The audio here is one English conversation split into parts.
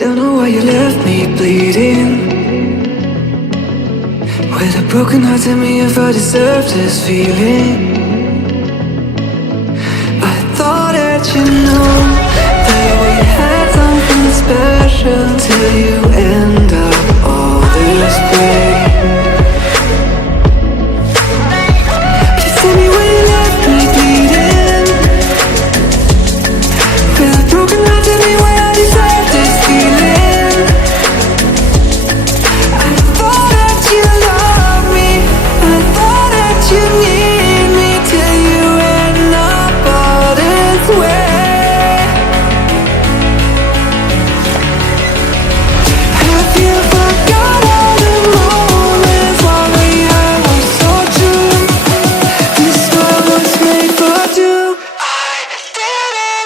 Don't know why you left me bleeding. With a broken heart, tell me if I deserve this feeling. I thought that you know that we had something special till you end up all this way. Please tell me why you left me bleeding. With a broken heart, tell me why I deserve this feeling. I thought that you loved me, I thought that you need me till you end up all this way. Have you forgot all the moments while we had were so true? This world was made for two. I did it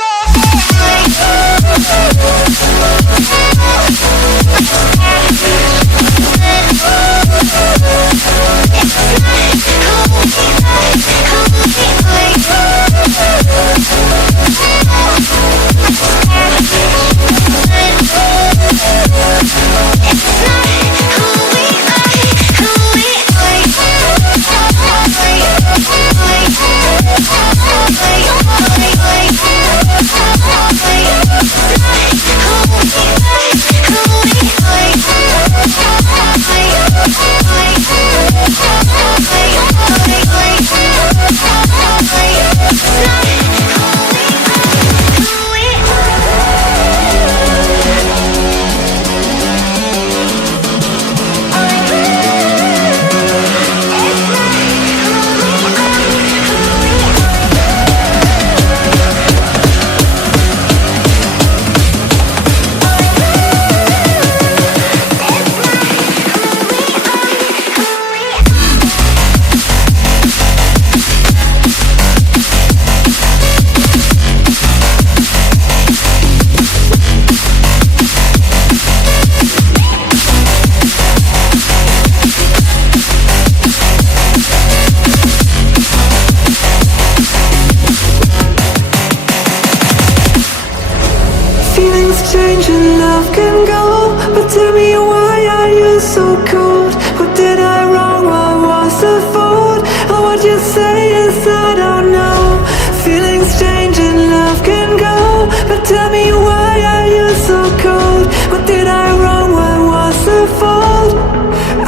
change and love can go, but tell me why are you so cold? What did I wrong? What was the fault? Or what you say is I don't know. Feelings change and love can go, but tell me why are you so cold? What did I wrong? What was the fault?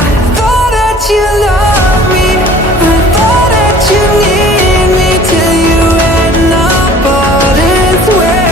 I thought that you loved me, I thought that you need me till you end up all this way.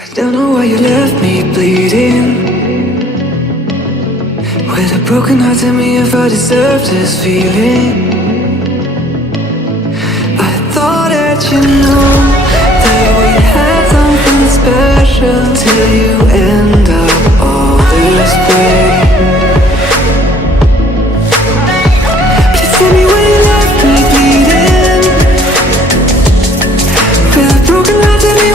I don't know why you left me bleeding. With a broken heart, tell me if I deserve this feeling. I thought that you know that we had something special till you end up all this way. Please tell me why you left me bleeding. With a broken heart, tell me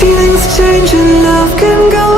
Feelings change and love can go,